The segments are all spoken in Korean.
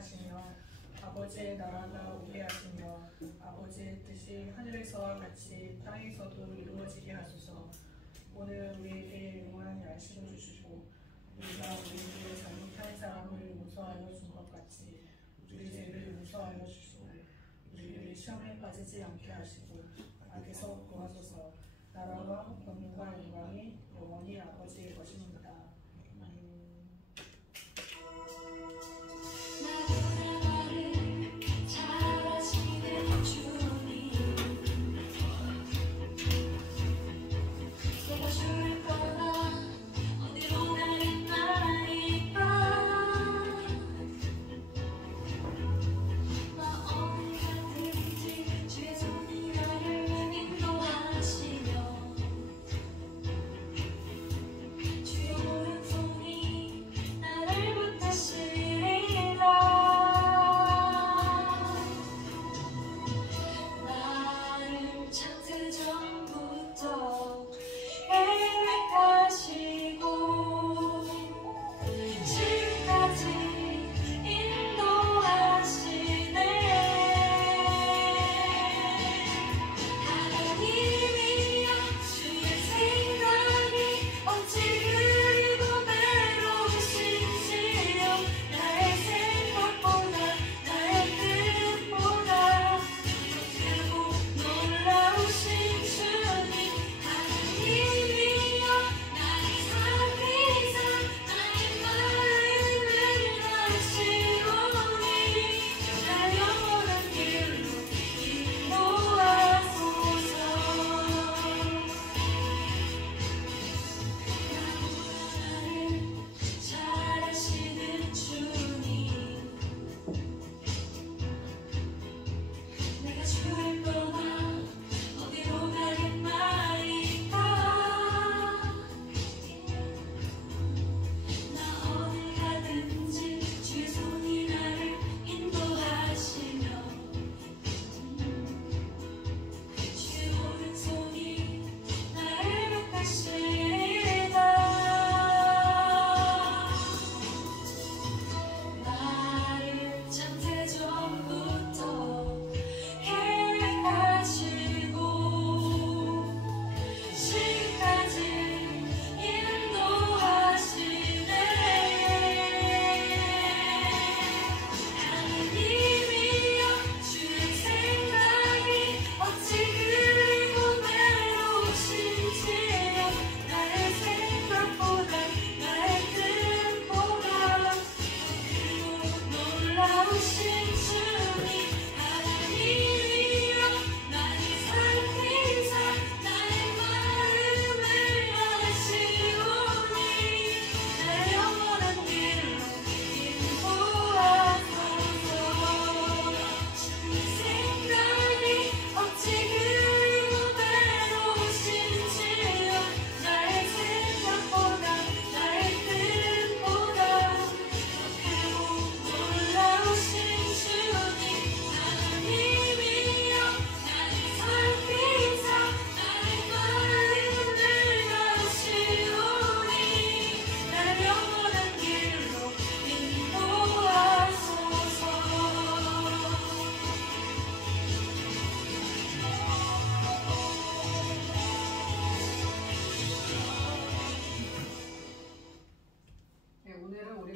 하시며 아버지의 나라가 오게 하시며 아버지의 뜻이 하늘에서와 같이 땅에서도 이루어지게 하소서. 오늘 우리에게 용한 양식을 주시고 우리가 우리에게 잘못한 사람을 용서하여 준 것 같이 우리 죄를 용서하여 주시고 우리를 시험에 빠지지 않게 하시고 악에서 구하소서. 나라와 권능과 영광이 영원히 아버지의 것입니다.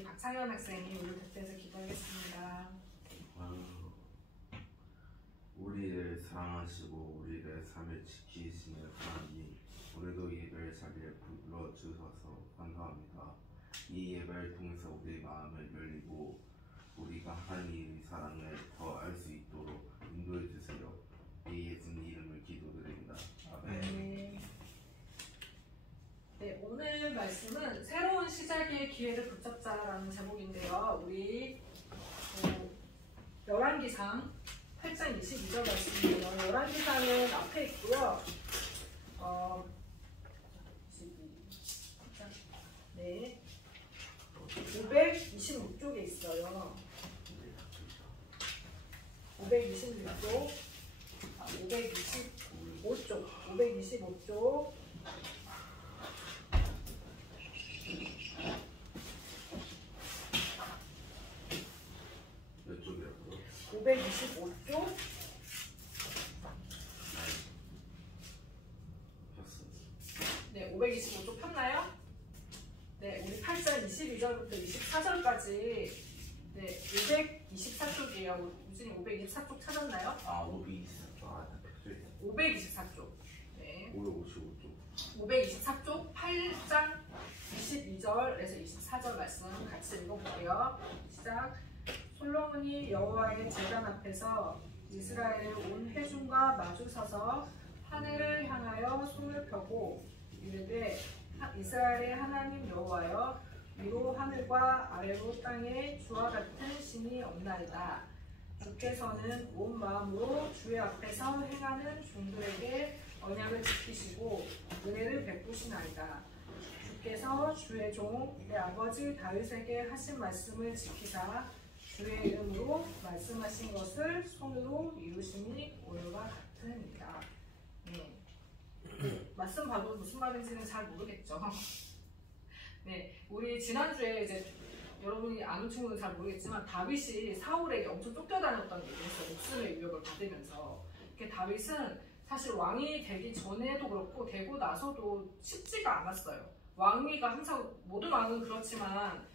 박상현 학생이 우리 곁에서 기도하겠습니다. 우리를 사랑하시고 우리를 삶을 지키시는 하나님, 오늘도 예배의 자리에 불러주셔서 감사합니다. 이 예배를 통해서 우리 마음을 열리고 우리가 하나님의 사랑을 더 알 수 있도록 인도해 주세요. 이 예수님 이름을 기도드립니다. 아멘. 네, 오늘 말씀은 새로운 시작의 기회를 붙잡자라는 제목인데요. 우리 열왕기상 8장 22절 말씀이에요. 열왕기상은 앞에 있고요. 22장, 네, 526쪽에 있어요. 526쪽, 525쪽, 525쪽. 22절부터 24절까지 네, 524쪽이에요. 우진이 524쪽 찾았나요? 아, 524쪽. 아, 524쪽. 네. 555쪽. 524쪽 8장 22절에서 24절 말씀 같이 읽어볼게요. 시작. 솔로몬이 여호와의 제단 앞에서 이스라엘의 온 회중과 마주 서서 하늘을 향하여 손을 펴고 이르되 이스라엘의 하나님 여호와여 위로 하늘과 아래로 땅에 주와 같은 신이 없나이다. 주께서는 온 마음으로 주의 앞에서 행하는 종들에게 언약을 지키시고 은혜를 베푸시나이다. 주께서 주의 종 내 아버지 다윗에게 하신 말씀을 지키사 주의 이름으로 말씀하신 것을 손으로 이루심이 오늘과 같으니라. 네. 말씀 봐도 무슨 말인지는 잘 모르겠죠. 네, 우리 지난주에 이제 여러분이 아는 친구는 잘 모르겠지만 다윗이 사울에게 엄청 쫓겨다녔던 얘기를 했어요. 목숨의 위협을 받으면서. 이렇게 다윗은 사실 왕이 되기 전에도 그렇고 되고 나서도 쉽지가 않았어요. 왕위가 항상 모든 왕은 그렇지만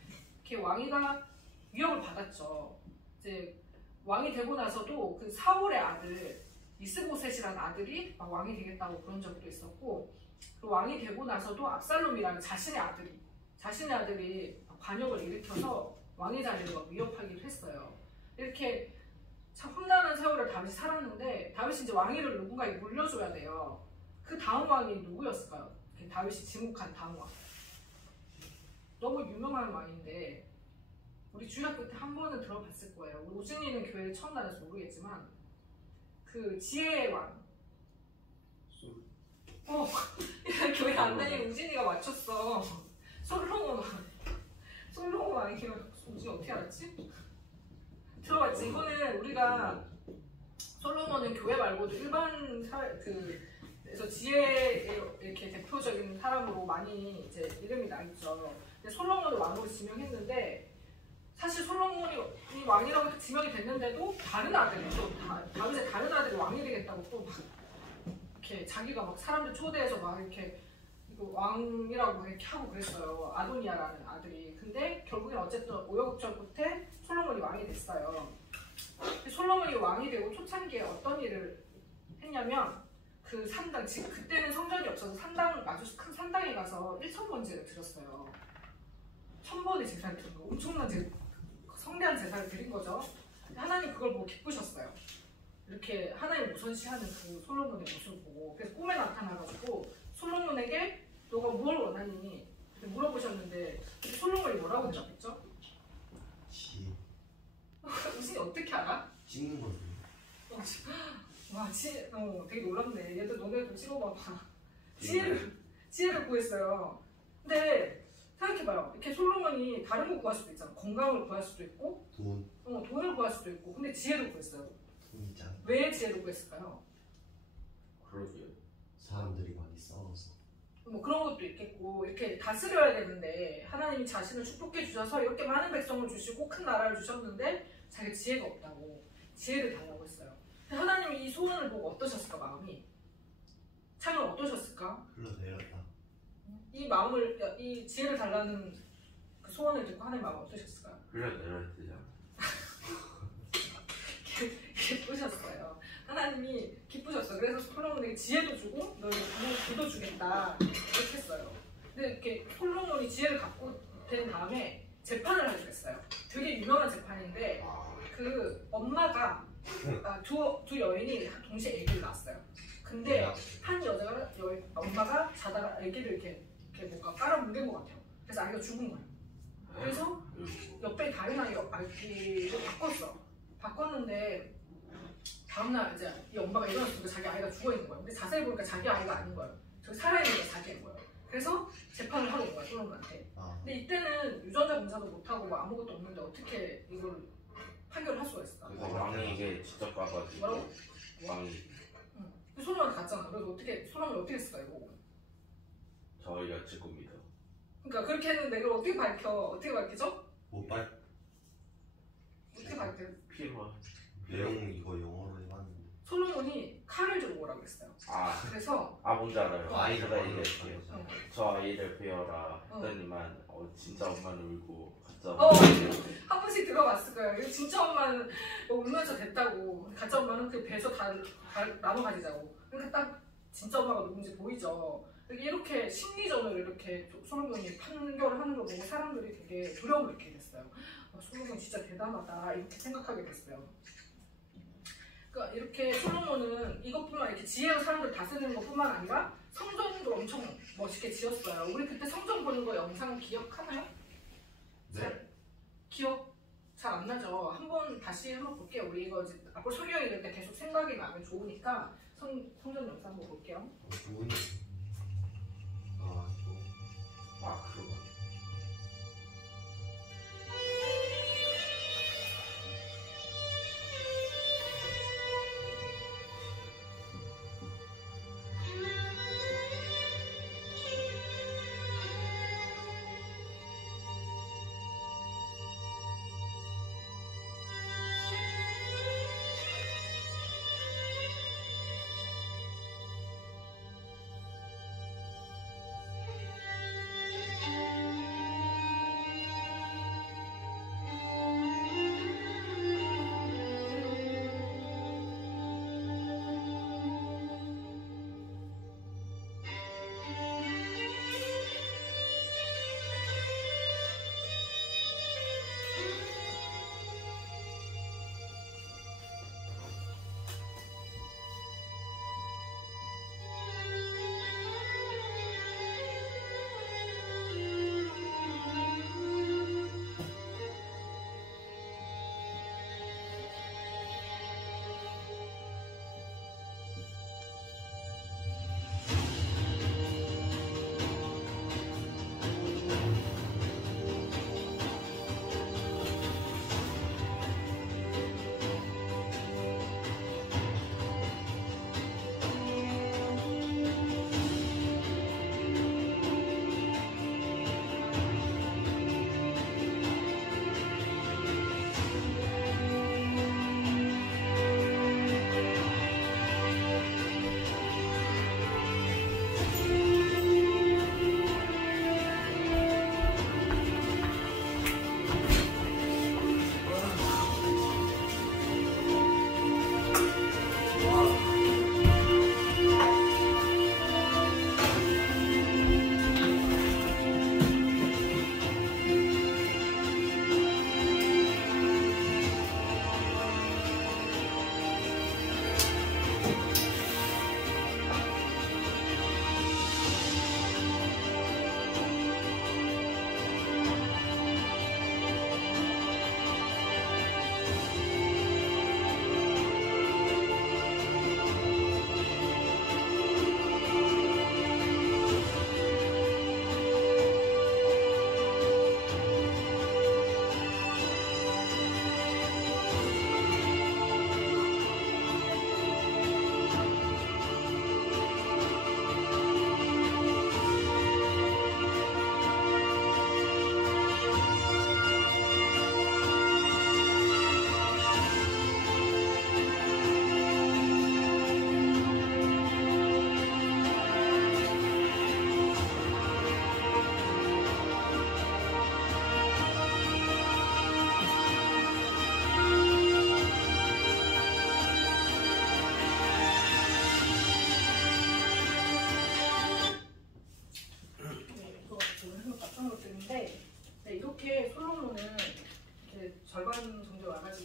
이렇게 왕위가 위협을 받았죠. 이제 왕이 되고 나서도 그 사울의 아들 이스보셋이라는 아들이 막 왕이 되겠다고 그런 적도 있었고, 그 왕이 되고 나서도 압살롬이라는 자신의 아들이 반역을 일으켜서 왕의 자리를 막 위협하기도 했어요. 이렇게 참 험난한 세월을 다윗이 살았는데 다윗이 이제 왕위를 누군가에게 물려줘야 돼요. 그 다음 왕이 누구였을까요? 다윗이 지목한 다음 왕. 너무 유명한 왕인데 우리 주일학교 때 한 번은 들어봤을 거예요. 우리 우진이는 교회를 처음 다녀서 모르겠지만 그 지혜의 왕. 교회 안 다니는 우진이가 맞췄어. 솔로몬 왕이면 우진이 어떻게 알았지? 들어봤지? 이거는 우리가 솔로몬은 교회 말고도 일반 그래서 지혜의 이렇게 대표적인 사람으로 많이 이제 이름이 나 있죠. 근데 솔로몬을 왕으로 지명했는데 사실 솔로몬이 왕이라고 지명이 됐는데도 다른 아들이 또 다윗의 다른 아들이 왕이 되겠다고 또 막 이렇게 자기가 막 사람들 초대해서 막 이렇게 왕이라고 이렇게 하고 그랬어요. 아도니아라는 아들이. 근데 결국엔 어쨌든 우여곡절 끝에 솔로몬이 왕이 됐어요. 솔로몬이 왕이 되고 초창기에 어떤 일을 했냐면 그 산당, 그때는 성전이 없어서 아주 큰 산당에 가서 1,000번제를 드렸어요. 1,000번의 제사를 드린 거, 엄청난 성대한 제사를 드린 거죠. 하나님 그걸 보고 기쁘셨어요. 이렇게 하나님 우선시하는 그 솔로몬의 모습을 보고. 그래서 꿈에 나타나가지고 솔로몬에게 너가 뭘 원하니? 물어보셨는데 솔로몬이 뭐라고 대답했죠? 지혜. 무슨 어떻게 알아? 찍는 거죠. 와, 되게 놀랍네. 얘도 너네도 찍어봐봐. 지혜를 구했어요. 근데 생각해봐요. 이렇게 솔로몬이 다른 거 구할 수도 있잖아. 건강을 구할 수도 있고, 돈을 구할 수도 있고, 근데 지혜를 구했어요. 돈이잖아. 왜 지혜를 구했을까요? 그러게요. 사람들이 많이 싸워서. 뭐 그런 것도 있겠고, 이렇게 다스려야 되는데 하나님이 자신을 축복해 주셔서 이렇게 많은 백성을 주시고 큰 나라를 주셨는데 자기 지혜가 없다고 지혜를 달라고 했어요. 하나님이 이 소원을 보고 어떠셨을까? 마음이 참을 어떠셨을까? 흘러내렸다. 이 지혜를 달라는 그 소원을 듣고 하나님 마음 어떠셨을까요? 흘러내렸대요. 기쁘셨어요. 하나님이 기쁘셨어요. 그래서 솔로몬에게 지혜도 주고 너에게 부도 주겠다 이렇게 했어요. 근데 이렇게 솔로몬이 지혜를 갖고 된 다음에 재판을 하게 됐어요. 되게 유명한 재판인데 그 엄마가 두 여인이 동시에 아기를 낳았어요. 근데 한 엄마가 자다가 아기를 이렇게 뭔가 깔아뭉갠 것 같아요. 그래서 아기가 죽은 거예요. 그래서 옆에 다른 아기를 바꿨는데 다음날 이제 이 엄마가 일어났으니까 자기 아이가 죽어있는 거예요. 근데 자세히 보니까 자기 아이가 아닌 거예요. 저기 살아있는 게 자기인 거예요. 그래서 재판을 하러 온 거예요, 솔로몬한테. 근데 이때는 유전자 검사도 못하고 아무것도 없는데 어떻게 이걸 판결을 할 수가 있을까? 그래서 왕이 이게 직접 가가지고 뭐라고? 왕이 솔로몬 갔잖아. 그래서 솔로몬이 어떻게 했을까 이거? 저희 여칠 겁니다. 그러니까 그렇게 했는데 이걸 어떻게 밝히죠? 어떻게 밝혀요? 피해만. 내용 이거 영어로 해봤는데. 솔로몬이 칼을 들고 오라고 했어요. 그래서 뭔지 알아요. 아이를 제가 보는 얘기할게요. 거죠. 저 아이를 배워라 했더니만 진짜 엄마는 울고 가짜 한 번씩 들어봤을 거예요. 이거 진짜 엄마는 울면서 됐다고, 가짜 엄마는 그 배에서 다 나눠 가지자고. 그러니까 딱 진짜 엄마가 누군지 보이죠. 이렇게 심리전을 이렇게 솔로몬이 판결을 하는 걸 보고 사람들이 되게 두려움을 느끼게 됐어요. 솔로몬 진짜 대단하다 이렇게 생각하게 됐어요. 그러니까 이렇게 솔로몬은 이것뿐만 이렇게 지혜로 사람들 다스리는 것뿐만 아니라 성전도 엄청 멋있게 지었어요. 우리 그때 성전 보는 거 영상 기억하나요? 네. 기억 잘 안 나죠? 다시 한번 볼게요. 우리 이거 이제 앞으로 설명 읽을 때 계속 생각이 나면 좋으니까 성전 영상 한번 볼게요. 좋은.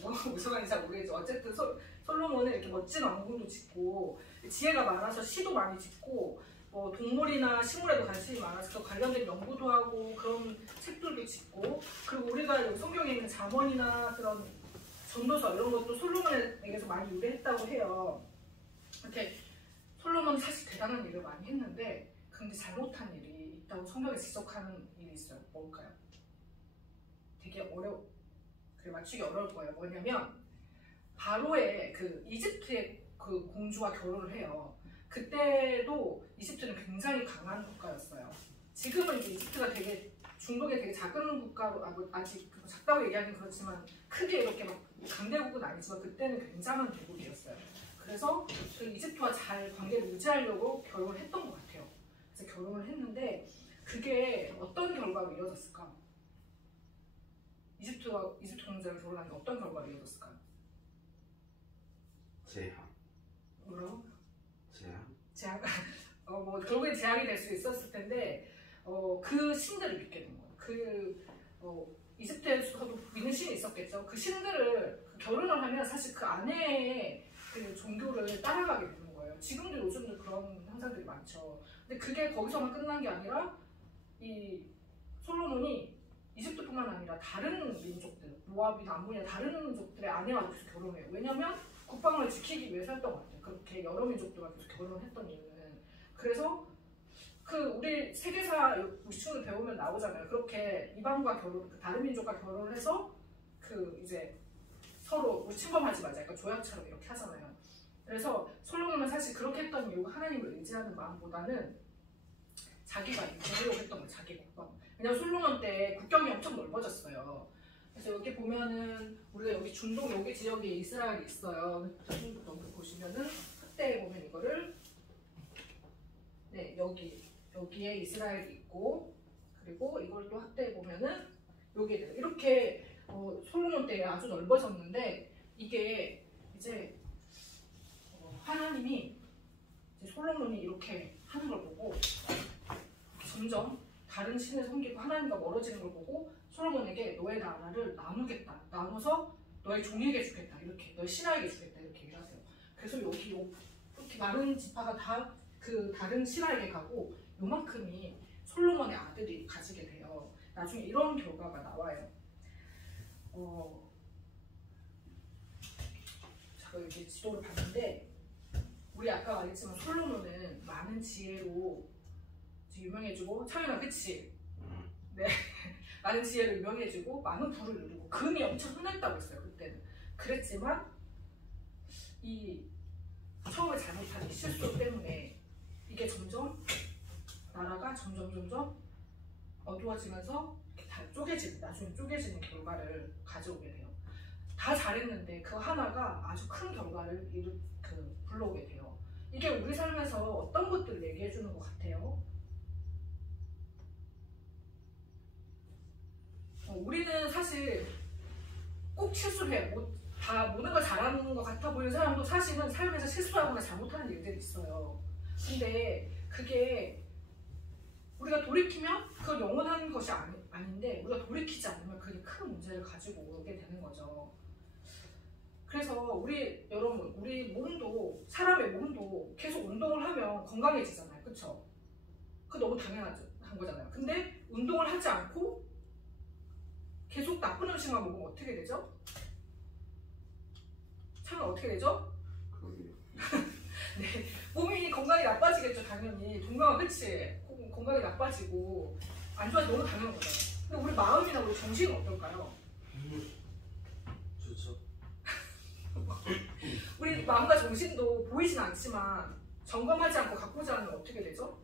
그러고 무슨 잘 모르겠죠. 어쨌든 솔로몬은 이렇게 멋진 왕궁도 짓고 지혜가 많아서 시도 많이 짓고 동물이나 식물에도 관심이 많아서 관련된 연구도 하고 그런 책들도 짓고, 그리고 우리가 여기 성경에 있는 잠언이나 그런 전도서 이런 것도 솔로몬에게서 많이 유래했다고 해요. 이렇게 솔로몬은 사실 대단한 일을 많이 했는데 그런데 잘못한 일이 있다고 성경에 지적하는 일이 있어요. 뭘까요? 되게 맞추기 어려울 거예요. 뭐냐면 바로의 그 이집트의 그 공주와 결혼을 해요. 그때도 이집트는 굉장히 강한 국가였어요. 지금은 이제 이집트가 되게 중동에 되게 작은 국가로 아직 작다고 얘기하기는 그렇지만 크게 이렇게 막 강대국은 아니지만 그때는 굉장한 대국이었어요. 그래서 그 이집트와 잘 관계를 유지하려고 결혼을 했던 것 같아요. 그래서 결혼을 했는데 그게 어떤 결과로 이어졌을까? 이집트 공주랑 결혼한 게 어떤 결과로 이어졌을까요? 제한. 뭐라고? 제한? 뭐 결국엔 재앙이 될 수 있었을 텐데 그 신들을 믿게 된 거예요. 이집트에서도 믿는 신이 있었겠죠. 그 신들을 결혼을 하면 사실 그 아내의 그 종교를 따라가게 되는 거예요. 지금도 요즘도 그런 현상들이 많죠. 근데 그게 거기서만 끝난 게 아니라 이 솔로몬이 이집트뿐만 아니라 다른 민족들, 모압이나 암몬이나 다른 민족들의 아내와 계속 결혼해요. 왜냐면 국방을 지키기 위해서였던 것 같아요. 그렇게 여러 민족들과 계속 결혼을 했던 이유는. 그래서 그 우리 세계사 우리충을 배우면 나오잖아요. 그렇게 이방과 다른 민족과 결혼을 해서 그 이제 서로 우리 침범하지 말자. 약간 조약처럼 이렇게 하잖아요. 그래서 솔로몬은 사실 그렇게 했던 이유가 하나님을 의지하는 마음보다는 자기가 유지하려고 했던 거예요. 자기 국방. 왜냐면 솔로몬 때 국경이 엄청 넓어졌어요. 그래서 여기 보면은 우리가 여기 중동 여기 지역에 이스라엘이 있어요. 여기 보시면은 확대해 보면 이거를 네 여기에 이스라엘이 있고 그리고 이걸 또 확대해 보면은 여기에 이렇게 솔로몬 때 아주 넓어졌는데 이게 이제 하나님이 이제 솔로몬이 이렇게 하는 걸 보고 점점 다른 신을 섬기고 하나님과 멀어지는 걸 보고 솔로몬에게 너의 나라를 나누겠다. 나눠서 너의 종에게 주겠다. 이렇게 너의 신하에게 주겠다. 이렇게 얘기를 하세요. 그래서 여기 이렇게 많은 지파가 다 그 다른 신하에게 가고 요만큼이 솔로몬의 아들이 가지게 돼요. 나중에 이런 결과가 나와요. 제가 여기 지도를 봤는데 우리 아까 말했지만 솔로몬은 많은 지혜로 유명해지고 차이나 그치? 네. 많은 지혜로 유명해지고 많은 부를 누리고 금이 엄청 흔했다고 했어요. 그때는. 그랬지만 이 처음에 잘못한 이 실수 때문에 이게 점점 나라가 점점 어두워지면서 이렇게 다 나중에 쪼개지는 결과를 가져오게 돼요. 다 잘했는데 그 하나가 아주 큰 결과를 불러오게 돼요. 이게 우리 삶에서 어떤 것들을 얘기해 주는 것 같아요? 우리는 사실 꼭 실수를 해요. 다 모든 걸 잘하는 것 같아 보이는 사람도 사실은 삶에서 실수하거나 잘못하는 일들이 있어요. 근데 그게 우리가 돌이키면 그건 영원한 것이 아닌데 우리가 돌이키지 않으면 그게 큰 문제를 가지고 오게 되는 거죠. 그래서 우리 몸도 사람의 몸도 계속 운동을 하면 건강해지잖아요. 그쵸? 그거 너무 당연한 거잖아요. 근데 운동을 하지 않고 계속 나쁜 음식만 먹으면 어떻게 되죠? 차는 어떻게 되죠? 네, 몸이 건강이 나빠지겠죠. 당연히 동경아 그치? 건강이 나빠지고 안 좋아서 너무 당연한 거잖아요. 근데 우리 마음이나 우리 정신은 어떨까요? 좋죠. 우리 마음과 정신도 보이진 않지만 점검하지 않고 갖고지 않으면 어떻게 되죠?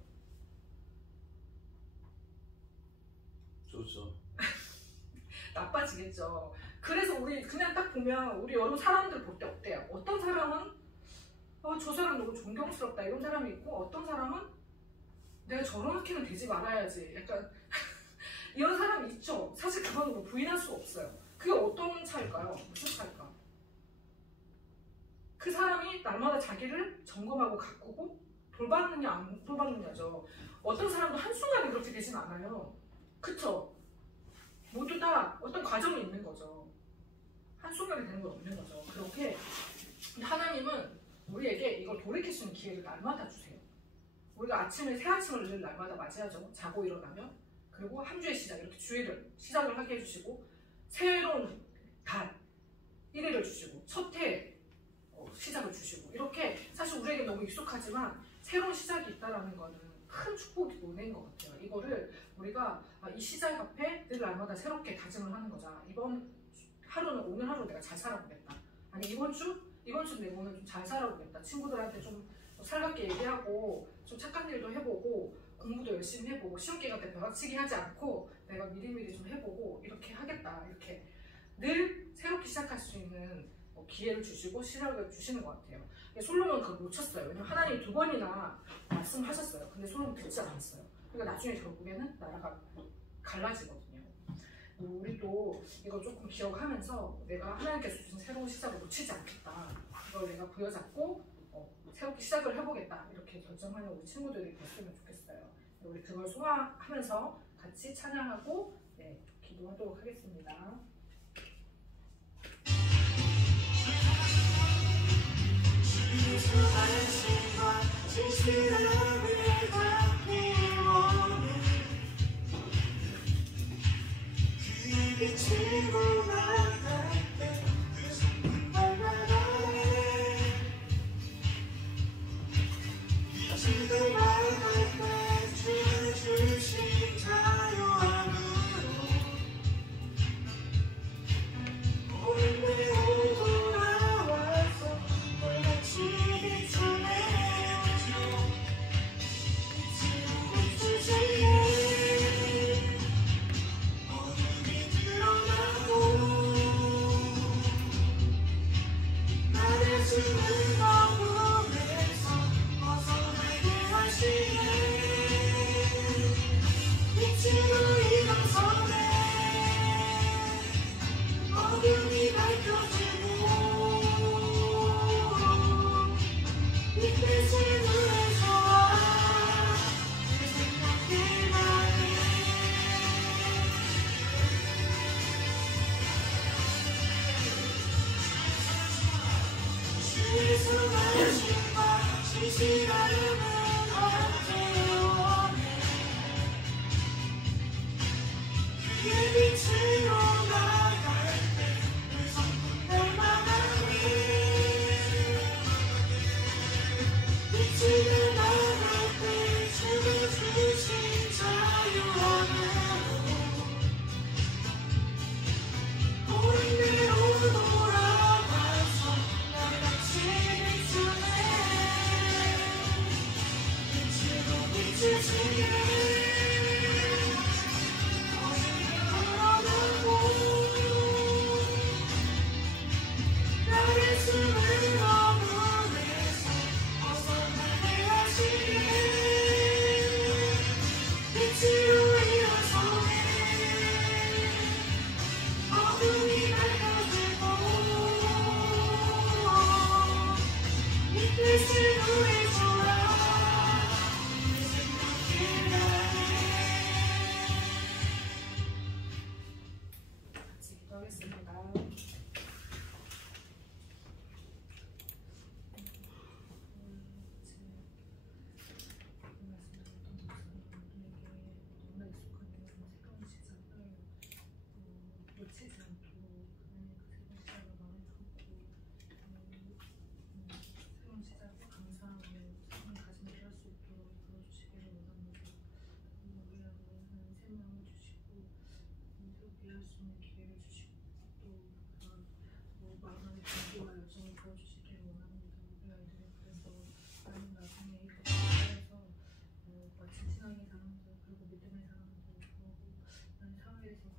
좋죠. 나빠지겠죠. 그래서 우리 그냥 딱 보면 우리 여러 사람들 볼 때 어때요? 어떤 사람은 저 사람 너무 존경스럽다 이런 사람이 있고 어떤 사람은 내가 저렇게는 되지 말아야지 약간 이런 사람이 있죠. 사실 그건 뭐 부인할 수 없어요. 그게 어떤 차일까요? 무슨 차일까? 그 사람이 날마다 자기를 점검하고 가꾸고 돌봤느냐 안 돌봤느냐죠. 어떤 사람도 한순간에 그렇게 되진 않아요. 그쵸? 모두 다 어떤 과정이 있는 거죠. 한순간에 되는 건 없는 거죠. 그렇게 하나님은 우리에게 이걸 돌이킬 수 있는 기회를 날마다 주세요. 우리가 아침에 새 아침을 늘 날마다 맞이하죠. 자고 일어나면. 그리고 한 주의 시작, 이렇게 주일을 시작을 하게 해주시고 새로운 달 1일을 주시고 첫 해 시작을 주시고 이렇게 사실 우리에게 너무 익숙하지만 새로운 시작이 있다는 거는 큰 축복이 은혜인 것 같아요. 이거를 우리가 이 시작 앞에 늘 날마다 새롭게 다짐을 하는 거죠. 이번 하루는 오늘 하루 내가 잘 살아보겠다. 아니 이번 주 내가 오늘 좀 잘 살아보겠다. 친구들한테 좀 살갑게 얘기하고 좀 착한 일도 해보고 공부도 열심히 해보고 시험 기간 때 벼락치기 하지 않고 내가 미리미리 좀 해보고 이렇게 하겠다. 이렇게 늘 새롭게 시작할 수 있는 기회를 주시고 시작을 주시는 것 같아요. 솔로몬은 그걸 놓쳤어요. 왜냐면 하나님이 2번이나 말씀하셨어요. 근데 솔로몬 듣지 않았어요. 그러니까 나중에 결국에는 나라가 갈라지거든요. 우리도 이거 조금 기억하면서 내가 하나님께서 주신 새로운 시작을 놓치지 않겠다. 이걸 내가 부여잡고 새롭게 시작을 해보겠다. 이렇게 결정하는 우리 친구들이 됐으면 좋겠어요. 우리 그걸 소화하면서 같이 찬양하고 기도하도록 하겠습니다.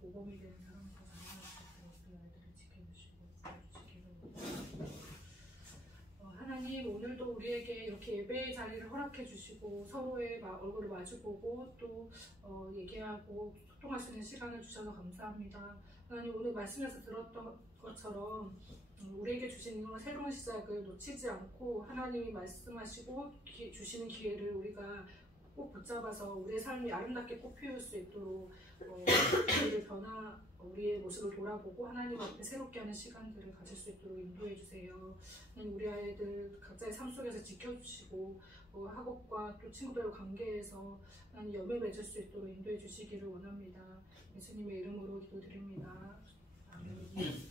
모범이 되는 사람들 많아지도록 우리 아이들을 지켜주시고 도와주시기를 하나님, 오늘도 우리에게 이렇게 예배의 자리를 허락해 주시고 서로의 얼굴을 마주보고 또 얘기하고 소통할 수 있는 시간을 주셔서 감사합니다. 하나님, 오늘 말씀에서 들었던 것처럼 우리에게 주신 이런 새로운 시작을 놓치지 않고 하나님이 말씀하시고 주시는 기회를 우리가 꼭 붙잡아서 우리의 삶이 아름답게 꽃피울 수 있도록 우리의 모습을 돌아보고 하나님 앞에 새롭게 하는 시간들을 가질 수 있도록 인도해 주세요. 우리 아이들 각자의 삶 속에서 지켜주시고 학업과 또 친구들과 관계에서 염을 맺을 수 있도록 인도해 주시기를 원합니다. 예수님의 이름으로 기도드립니다. 아멘.